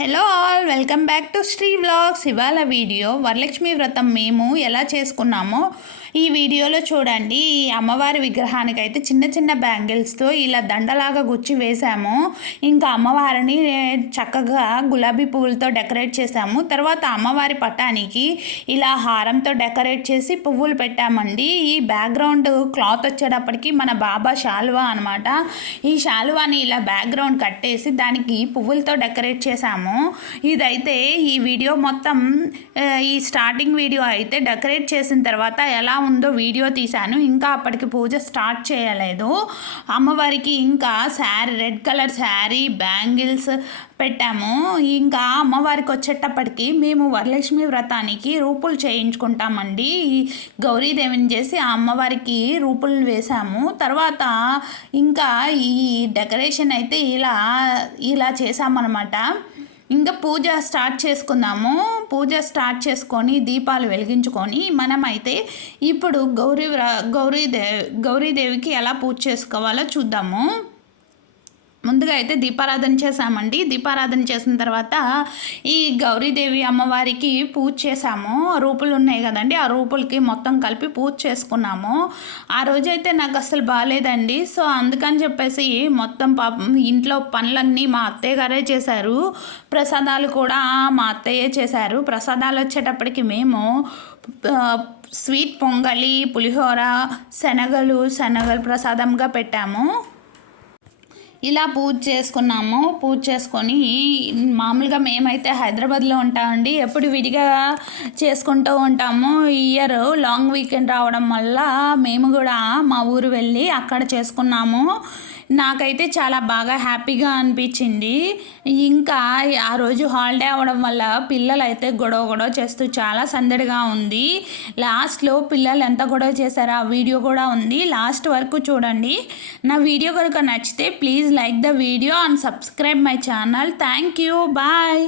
Hello all, welcome back to Sri vlogs. ఇవాళ video Varalakshmi Vratam మేము ఎలా చేసుకున్నామో ఈ వీడియోలో చూడండి. ఈ అమ్మవారి విగ్రహానికి అయితే చిన్న చిన్న బ్యాంగిల్స్తో ఇలా దండలాగా గుచ్చి వేసాము. ఇంకా అమ్మవారిని చక్కగా గులాబీ పువ్వులతో డెకరేట్ చేసాము. తర్వాత అమ్మవారి పటానికి ఇలా హారంతో డెకరేట్ చేసి పువ్వులు పెట్టామండి. ఈ బ్యాక్గ్రౌండ్ క్లాత్ వచ్చేటప్పటికి మన బాబా శాలువా అనమాట. ఈ శాలువాని ఇలా బ్యాక్గ్రౌండ్ కట్టేసి దానికి పువ్వులతో డెకరేట్ చేసాము. ఇదైతే ఈ వీడియో మొత్తం ఈ స్టార్టింగ్ వీడియో అయితే డెకరేట్ చేసిన తర్వాత ఎలా ఉందో వీడియో తీశాను. ఇంకా అప్పటికి పూజ స్టార్ట్ చేయలేదు. అమ్మవారికి ఇంకా sari, red colour sari, bangles పెట్టాము. ఇంకా అమ్మవారికి వచ్చేటప్పటికి మేము వరలక్ష్మి వ్రతానికి రూపులు చేయించుకుంటామండి. గౌరీదేవిని చేసి ఆ అమ్మవారికి రూపులు వేసాము. తర్వాత ఇంకా ఈ డెకరేషన్ అయితే ఇలా చేసామన్నమాట. ఇంకా పూజ స్టార్ట్ చేసుకుందాము. పూజ స్టార్ట్ చేసుకొని దీపాలు వెలిగించుకొని మనమైతే ఇప్పుడు గౌరీదేవికి ఎలా పూజ చేసుకోవాలో చూద్దాము. ముందుగా అయితే దీపారాధన చేసామండి. దీపారాధన చేసిన తర్వాత ఈ గౌరీదేవి అమ్మవారికి పూజ చేసాము. రూపులు ఉన్నాయి కదండి, ఆ రూపులకి మొత్తం కలిపి పూజ చేసుకున్నాము. ఆ రోజైతే నాకు అసలు బాగాలేదండి. సో అందుకని చెప్పేసి మొత్తం ఇంట్లో పనులన్నీ మా అత్తయ్య గారే చేశారు. ప్రసాదాలు కూడా మా అత్తయ్యే చేశారు. ప్రసాదాలు వచ్చేటప్పటికి మేము స్వీట్ పొంగలి, పులిహోర, శనగలు ప్రసాదంగా పెట్టాము. ఇలా పూజ చేసుకున్నాము. పూజ చేసుకొని మామూలుగా మేమైతే హైదరాబాద్లో ఉంటామండి. ఎప్పుడు విడిగా చేసుకుంటూ ఉంటాము. ఈ ఇయర్ లాంగ్ వీకెండ్ రావడం వల్ల మేము కూడా మా ఊరు వెళ్ళి అక్కడ చేసుకున్నాము. నాకైతే చాలా బాగా హ్యాపీగా అనిపించింది. ఇంకా ఆ రోజు హాలిడే అవ్వడం వల్ల పిల్లలు అయితే గొడవ చేస్తూ చాలా సందడిగా ఉంది. లాస్ట్లో పిల్లలు ఎంత గొడవ చేశారో ఆ వీడియో కూడా ఉంది. లాస్ట్ వరకు చూడండి. నా వీడియో కనుక నచ్చితే please like the video and subscribe my channel. Thank you. Bye.